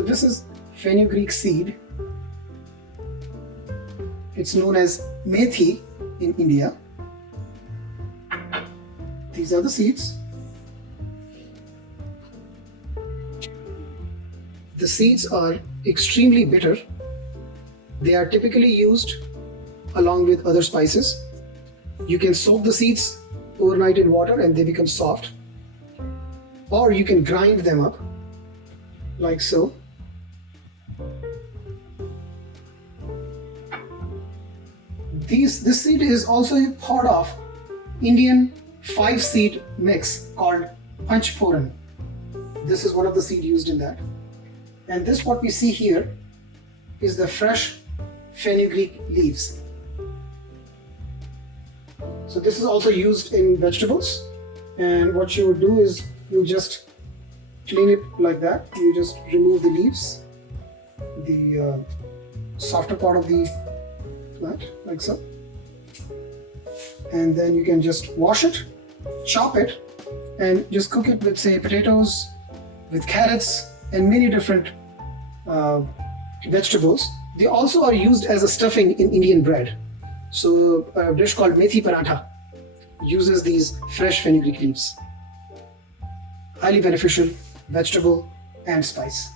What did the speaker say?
So this is Fenugreek seed. It's known as Methi in India. These are the seeds. The seeds are extremely bitter. They are typically used along with other spices. You can soak the seeds overnight in water and they become soft. Or you can grind them up like so. This seed is also a part of Indian 5-seed mix called Panchphoran. This is one of the seed used in that. And this what we see here is the fresh fenugreek leaves. So this is also used in vegetables, and what you would do is you just clean it like that. You just remove the leaves, the softer part of the plant like so, and then you can just wash it, chop it, and just cook it with, say, potatoes, with carrots, and many different vegetables. They also are used as a stuffing in Indian bread. So a dish called Methi Paratha uses these fresh fenugreek leaves. Highly beneficial vegetable and spice.